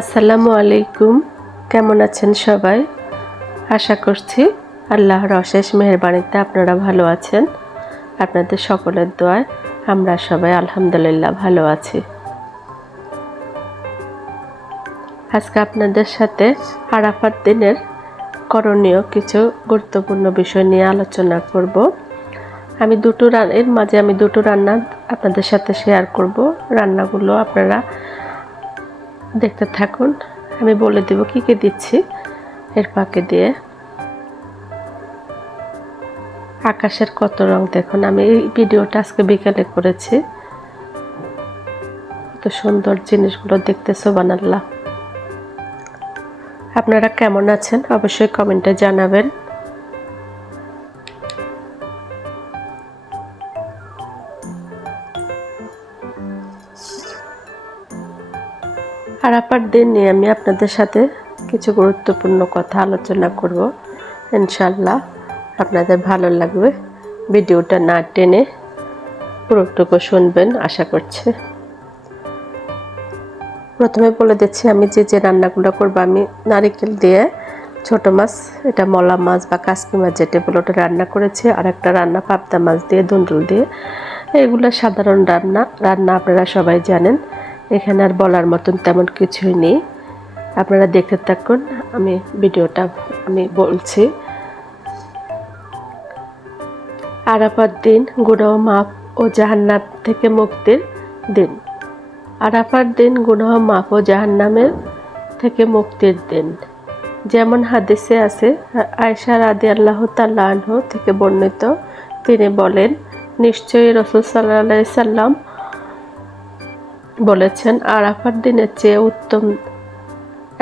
আসসালামু আলাইকুম। কেমন আছেন সবাই? আশা করছি আল্লাহর অশেষ মেহেরবানিতে আপনারা ভালো আছেন। আপনাদের সকলের দোয়ায় আমরা সবাই আলহামদুলিল্লাহ ভালো আছি। আজকে আপনাদের সাথে আরাফাত দিনের করণীয় কিছু গুরুত্বপূর্ণ বিষয় নিয়ে আলোচনা করব। আমি দুটো রান্না আপনাদের সাথে শেয়ার করব। রান্নাগুলো আপনারা দেখতে থাকুন। আমি বলে দেব কি কি দিচ্ছি এর ফাঁকে দিয়ে। আকাশের কত রং দেখুন। আমি এই ভিডিওটা আজকে বিকেলে করেছি। কত সুন্দর জিনিসগুলো দেখতে, সুবহানাল্লাহ। আপনারা কেমন আছেন অবশ্যই কমেন্টে জানাবেন। আরাফার দিন নিয়ে আমি আপনাদের সাথে কিছু গুরুত্বপূর্ণ কথা আলোচনা করব। ইনশাআল্লাহ আপনাদের ভালো লাগবে। ভিডিওটা না টেনে পুরোটুকু শুনবেন আশা করছি। প্রথমে বলে দিচ্ছি আমি যে রান্নাগুলো করব। আমি নারকেল দিয়ে ছোট মাছ, এটা মলা মাছ বা কাসকি মাছ যেটা বলে ওটা রান্না করেছি। আর একটা রান্না পাবদা মাছ দিয়ে, দুন্দুল দিয়ে। এগুলো সাধারণ রান্না আপনারা সবাই জানেন। এখানে আর বলার মতন তেমন কিছুই নেই। আপনারা দেখতে থাকুন। ভিডিওটা আমি বলছি। আরাফাত দিন গুনাহ মাফ ও জাহান্নাম থেকে মুক্তির দিন। আরাফাত দিন গুনাহ মাফ ও জাহান্নামের থেকে মুক্তির দিন। যেমন হাদিসে আছে, আয়েশা রাদিয়াল্লাহু তাআলা আনহা থেকে বর্ণিত, তিনি বলেন, নিশ্চয়ই রাসূল সাল্লাল্লাহু আলাইহি সাল্লাম বলেছেন, আরাফাত দিনের চেয়ে উত্তম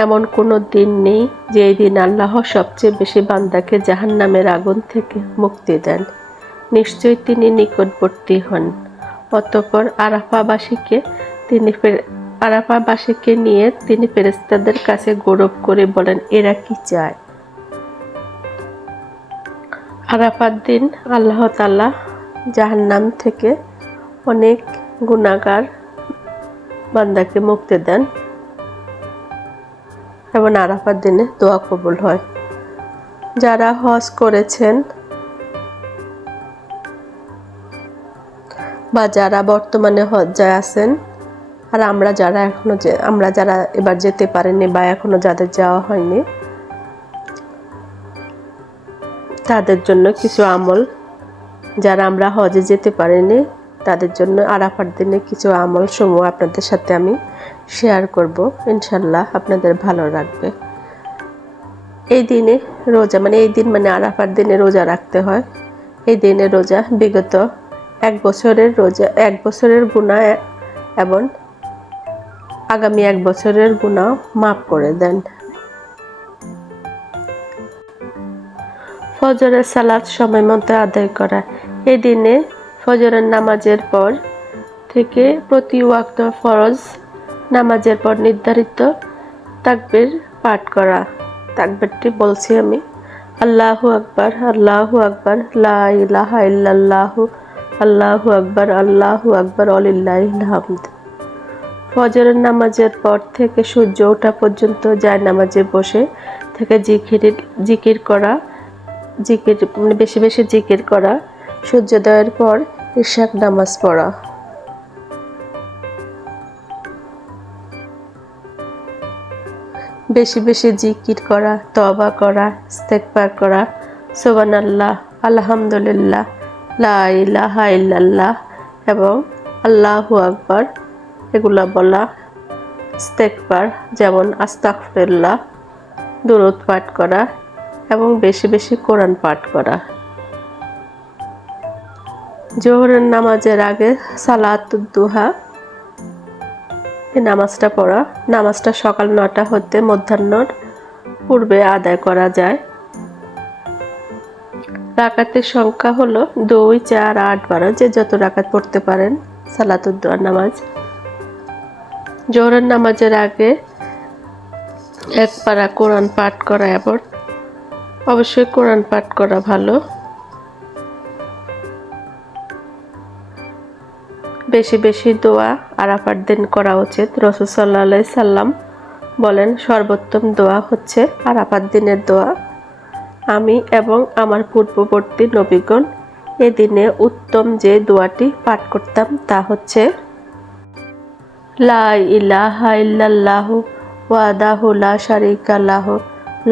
এমন কোনো দিন নেই যে দিন আল্লাহ সবচেয়ে বেশি বান্দাকে জাহান্নামের আগুন থেকে মুক্তি দেন। নিশ্চয়ই তিনি নিকটবর্তী হন। অতঃপর আরাফাবাসীকে নিয়ে তিনি ফেরেশতাদের কাছে গৌরব করে বলেন, এরা কি চায়? আরাফাত দিন আল্লাহ তাআলা জাহান্নাম থেকে অনেক গুনাহগার বান্দাকে মুক্তি দেন এবং আরাফাত দিনে দোয়া কবুল হয়। যারা হজ করেছেন বা যারা বর্তমানে হজ্জায় আছেন, আর আমরা যারা এবার যেতে পারেননি বা এখনো যাদের যাওয়া হয়নি, তাদের জন্য কিছু আমল, যারা আমরা হজে যেতে পারিনি তাদের জন্য আরাফাত দিনে কিছু আমল সমূহ আপনাদের সাথে আমি শেয়ার করব। ইনশাল্লাহ আপনাদের ভালো লাগবে। এই দিনে রোজা মানে আরাফাত দিনে রোজা রাখতে হয়। এই দিনে রোজা বিগত এক বছরের গুনাহ এবং আগামী 1 বছরের গুনাহ মাফ করে দেন। ফজরের সালাত সময় মতো আদায় করা। এই দিনে ফজরের নামাজের পর থেকে প্রতি ওয়াক্ত ফরজ নামাজের পর নির্ধারিত তাকবীর পাঠ করা। তাকবীরটি বলছি আমি, আল্লাহু আকবার, আল্লাহু আকবার, লা ইলাহা ইল্লাল্লাহু, আল্লাহু আকবার, আল্লাহু আকবার, ওয়ালিল্লাহিল হামদ। ফজরের নামাজের পর থেকে সূর্য ওঠা পর্যন্ত জায়নামাজে বসে থেকে বেশি বেশি জিকির করা। সূর্যোদয়ের পর ইশাক নামাজ পড়া। বেশি বেশি জিকির করা, তওবা করা, ইস্তেগফার করা, সুবহানাল্লাহ, আলহামদুলিল্লাহ, লা ইলাহা ইল্লাল্লাহ এবং আল্লাহু আকবার এগুলা বলা। ইস্তেগফার যেমন আস্তাগফিরুল্লাহ, দুরূদ পাঠ করা এবং বেশি বেশি কোরআন পাঠ করা। জোহরের নামাজের আগে সালাতুদ দুহা এই নামাজটা পড়া। নামাজটা সকাল 9টা হতে মধ্যাহ্নর পূর্বে আদায় করা যায়। রাকাতের সংখ্যা হলো 2, 4, 8, 12 যে যত রাকাত পড়তে পারেন সালাতুদ দুহা নামাজ। জোহরের নামাজের আগে 1 পারা কোরআন পাঠ করা এবং অবশ্যই কোরআন পাঠ করা ভালো। বেশি বেশি দোয়া আরাফাত দিন করা উচিত। রাসূল সাল্লাল্লাহু আলাইহি সাল্লাম বলেন সর্বোত্তম দোয়া হচ্ছে আরাফাত দিনের দোয়া। আমি এবং আমার পূর্ববর্তী নবীগণ এ দিনে উত্তম যে দোয়াটি পাঠ করতাম তা হচ্ছে লা ইলাহা ইল্লাল্লাহু ওয়াহদাহু লা শারীকা লাহু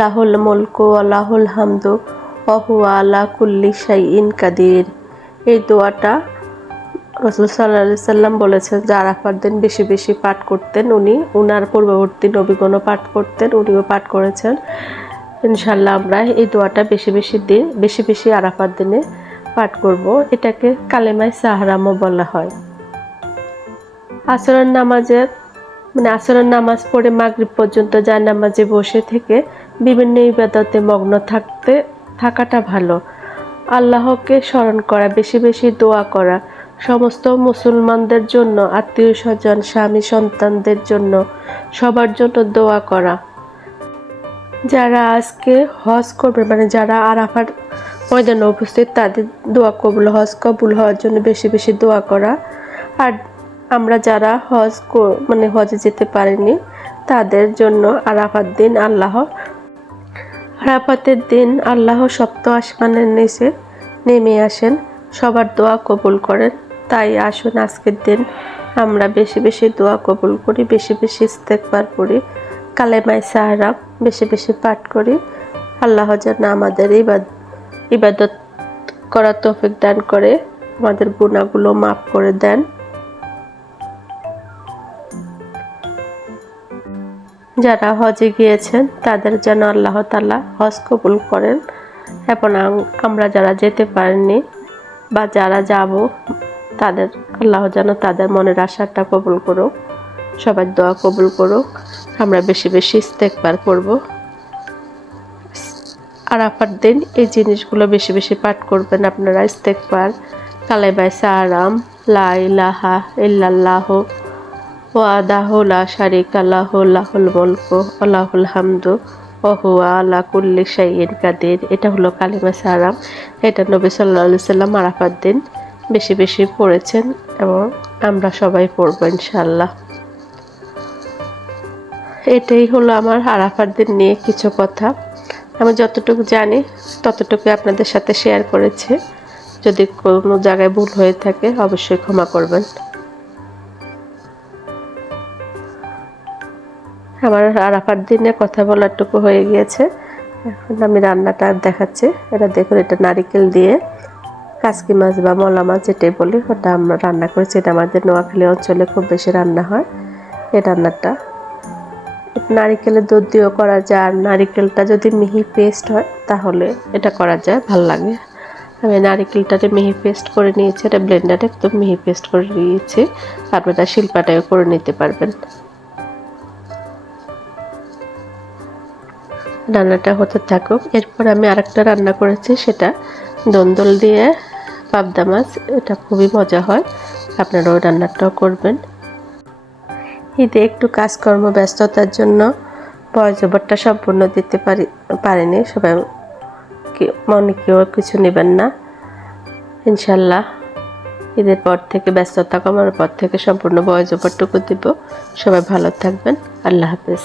লাহুল মুলকু ওয়া লাহুল হামদু ওয়া হুয়া আলা কুল্লি শাইইন কাদির। এই দোয়াটা রাসূল সাল্লাল্লাহু আলাইহি সাল্লাম বলেছেন যে আরাফার দিন বেশি বেশি পাঠ করতেন। উনি উনার পূর্ববর্তী নবীগণও পাঠ করতেন, উনিও পাঠ করেছেন। ইনশাআল্লাহ আমরা এই দোয়াটা বেশি বেশি আরাফার দিনে পাঠ করব। এটাকে কালেমায়ে সাহরামও বলা হয়। আসরের নামাজ পড়ে মাগরিব পর্যন্ত জায়নামাজে বসে থেকে বিভিন্ন ইবাদতে মগ্ন থাকাটা ভালো। আল্লাহকে স্মরণ করা, বেশি বেশি দোয়া করা, সমস্ত মুসলমানদের জন্য, আত্মীয় স্বজন, স্বামী সন্তানদের জন্য, সবার জন্য দোয়া করা। যারা আজকে হজ করবে যারা আরাফার ময়দানে উপস্থিত তাদের দোয়া কবুল, হজ কবুল হওয়ার জন্য বেশি বেশি দোয়া করা। আর আমরা যারা হজে যেতে পারিনি তাদের জন্য আরাফাতের দিন আল্লাহ সপ্ত আসমানের নিচে নেমে আসেন, সবার দোয়া কবুল করেন। তাই আসুন আজকের দিন আমরা বেশি বেশি দোয়া কবুল করি, বেশি বেশি ইস্তেগফার করি, কালেমায়ে সাহরাম বেশি বেশি পাঠ করি। আল্লাহ যেন আমাদের ইবাদত করার তৌফিক দান করে, আমাদের গুনাহগুলো মাফ করে দেন। যারা হজে গিয়েছেন তাদের যেন আল্লাহ তাআলা হজ কবুল করেন, এবং আমরা যারা যেতে পারিনি বা যারা যাব তাদের আল্লাহ যেন তাদের মনের আশাটা কবুল করুক, সবার দোয়া কবুল করুক। আমরা বেশি বেশি ইস্তেগফার করব। আরাফার দিন এই জিনিসগুলো বেশি বেশি পাঠ করবেন আপনারা। ইস্তেগফার, কালেমায়ে সাহরাম, লা ইলাহা ইল্লাল্লাহু ওয়াহদাহু লা শারীকা লাহু লাহুল মুলকু ওয়া লাহুল হামদু ওয়া হুয়া আলা কুল্লি শাইইন কাদির। এটা হলো কালেমায়ে সাহরাম। এটা নবী সাল্লাল্লাহু আলাইহি সাল্লাম আরাফার দিন বেশি বেশি পড়েছেন এবং আমরা সবাই পড়ব ইনশাআল্লাহ। এটাই হলো আমার আরাফার দিন নিয়ে কিছু কথা। আমি যতটুকু জানি ততটুকু আপনাদের সাথে শেয়ার করেছি। যদি কোনো জায়গায় ভুল হয়ে থাকে অবশ্যই ক্ষমা করবেন। আমার আরাফার দিনে কথা বলারটুকু হয়ে গিয়েছে। এখন আমি রান্নাটা দেখাচ্ছি। এটা দেখুন, এটা নারিকেল দিয়ে কাসকি মাছ বা মলা মাছ যেটাই বলি ওটা আমরা রান্না করেছি। এটা আমাদের নোয়াখালী অঞ্চলে খুব বেশি রান্না হয়। এই রান্নাটা নারিকেলের দুধ দিয়েও করা যায়, আর নারিকেলটা যদি মিহি পেস্ট হয় তাহলে এটা করা যায়, ভাল লাগে। আমি নারিকেলটাতে মিহি পেস্ট করে নিয়েছি, এটা ব্লেন্ডারে একদম মিহি পেস্ট করে নিয়েছি। আপনারা শিলপাটায়ও করে নিতে পারবেন। রান্নাটা হতে থাকুক। এরপর আমি আরেকটা রান্না করেছি, সেটা দন্দল দিয়ে পাবদা মাছ। এটা খুবই মজা হয়, আপনারা ওই রান্নাটাও করবেন। ঈদে একটু কাজকর্ম ব্যস্ততার জন্য ভয়েস ওভারটা সম্পূর্ণ দিতে পারিনি। সবাই মনে কেউ কিছু নেবেন না। ইনশাল্লাহ ঈদের পর থেকে, ব্যস্ততা কমার পর থেকে সম্পূর্ণ ভয়েস ওভারটুকু দিব। সবাই ভালো থাকবেন। আল্লাহ হাফেজ।